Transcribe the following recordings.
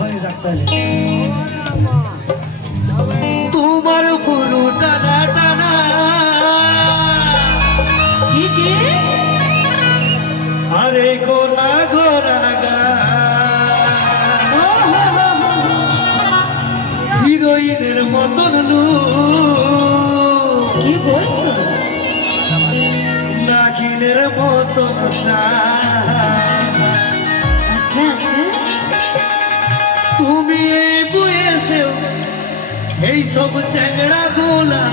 হয়ে যাক তাহলে তোমার পুরো টানা টানা আরে গোরা গোরা গা হিরোইনের মতন লু কি বলছো নাগিনের মতন চা আচ্ছা আচ্ছা তুমি এই বয়সেও এই সব চ্যাংড়া গোলা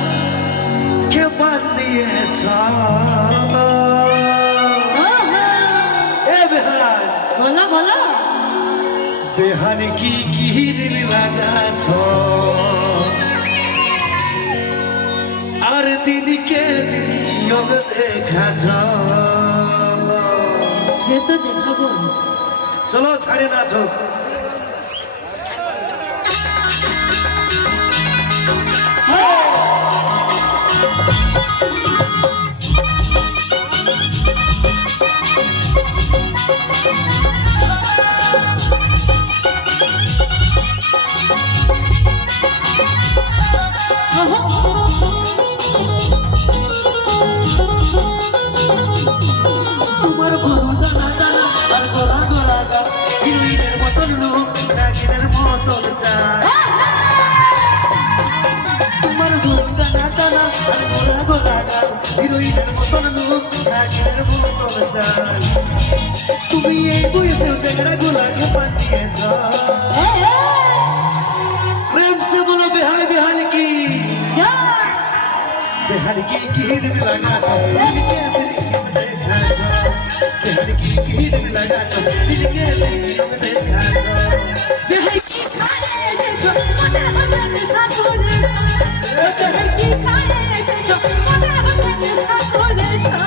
কে বাদ দিয়েছ বলো বলো বেহান কি গিরিল লাগাছ আর দিনকে দিন যোগ দেখাছ সে তো দেখাবো চলো ছাড়ে নাচো তোমার বড় জানা জানা আর গোলা গোলা গা হিরোইনের মতন লোক নাগিনের মতন চায় তোমার বড় জানা জানা আর গোলা গোলা গা হিরোইনের মতন লোক নাগিনের মতন চায় তুমি এই বয়সে ঝগড়া গোলাকে পাঠিয়েছ प्रेम से बोलो बिहार बिहार की बिहार की गिर लगा छो दिल के दिल देखा छो बिहार की गिर लगा छो दिल के दिल देखा छो बिहार की खाने से जो मोटा वजन साथ होने छो बिहार की खाने से जो मोटा वजन साथ होने छो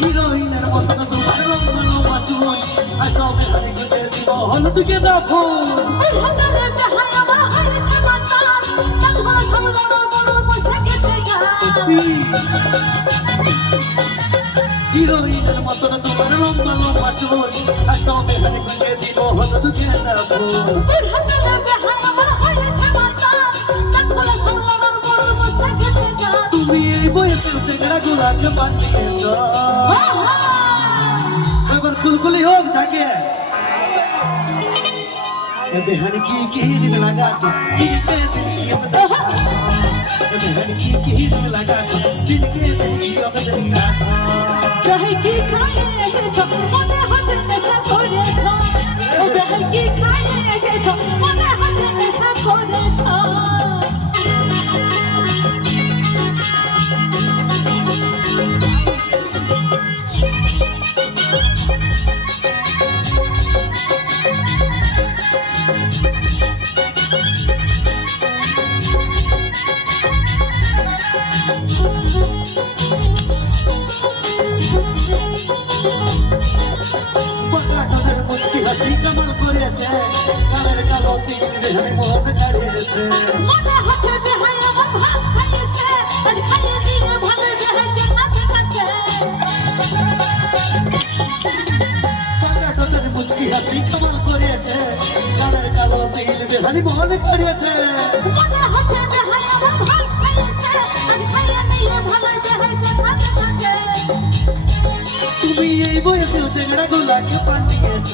হিরোইনের মতন তোমার রঙ মাচুন আসো বিহার গুজে দিব হলুদ গেঁদা ফুল হিরোইনের মতন তোমার লম্বা লম্বা চুল আসো বিহার গুজে দিব হলুদ গেঁদা ফুল তুমি এই বয়সে ঝগড়া গোলাকে বানিয়েছ এবার কুলকুলি হোক যাকে बेहन की गिर में लगा छो दिल के दिल देखा छो बेहन की गिर में लगा छो दिल के दिल देखा छो चाहे की खाए ऐसे छो मने हजे ऐसा करे छो चाहे की खाए ऐसे छो मने हजे ऐसा करे छो হাসি কামাল করেছে কালের কালো তিল বেহানি মোহন কাড়িয়েছে মনে হচ্ছে বেহাই আমার ভাত খাইয়েছে আজ খাইয়ে দিয়ে ভালো বেহাই জান্নাত কাছে পাকাটোটের মুচকি হাসি কামাল করেছে কালের কালো তিল বেহানি মোহন কাড়িয়েছে মনে হচ্ছে বেহাই আমার ভাত খাইয়েছে আজ খাইয়ে দিয়ে ভালো বেহাই জান্নাত কাছে তুমি এই বয়সে ঝগড়া গোলাকে পাঠিয়েছ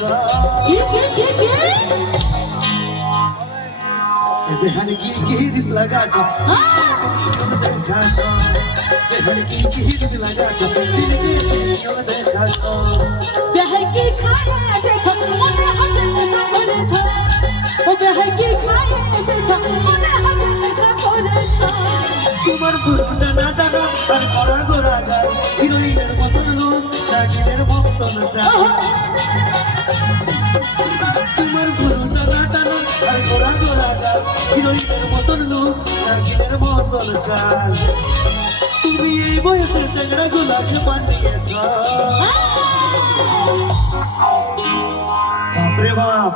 बेहन की गिर लगा छो देखा छो बेहन की गिर लगा छो दिल के दिल देखा छो बेहाई की खाए ऐसे छो मने हजे ऐसा करे छो ओ बेहाई की खाए ऐसे छो मने हजे ऐसा करे छो তোমার পুরোটা না টানা আর গোরা গোরা গায় হিরোইনের মতন লোক নাগিনের মতন চা তোমার হিরোইনের মতন লুক নাগিনের মতন চাল তুমি এই বয়সে চ্যাংড়া গুলাকে বানিয়েছ বাপরে বাপ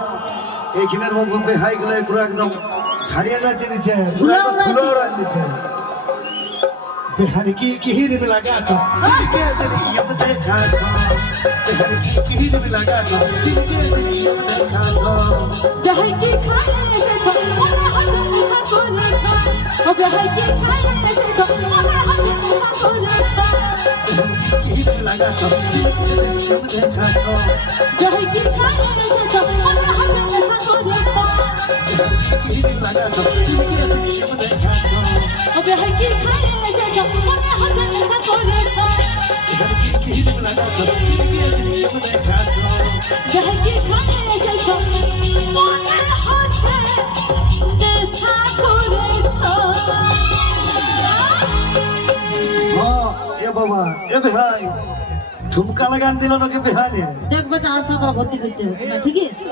এইখানের বাবু বেহাই গুলাই পুরো একদম ছাড়িয়ে নাচে দিচ্ছে পুরো একদম ধুলো উড়ান দিচ্ছে বেহানি কি কিহির মিলা গাছ দিলকে দিলিয়ত দেখাছ বেহানি কি কিহির মিলা গাছ দিলকে দিলিয়ত দেখাছ বেহাই কি খায় এসেছো মনে হচ্ছে নেশা করেছো ও বেহাই কি খায় এসেছো মনে হচ্ছে নেশা করেছো কিহির মিলা গাছ দিলকে দিলিয়ত দেখাছ বেহাই কি খায় এসেছো মনে হচ্ছে নেশা করেছো কিহির মিলা গাছ দিলকে দিলিয়ত দেখাছ ও বেহাই কি খায় এসেছো মনে হচ্ছে নেশা করেছো কিহির মিলা গাছ দিলকে দিলিয়ত দেখাছ বেহাই কি খায় এসেছো মনে হচ্ছে নেশা করেছো এ বাবা এ বেহাই ঠুমকা লাগান দিল নাকি বেহানি দেখবো চার সকাল ভর্তি করতে হবে ঠিকই আছে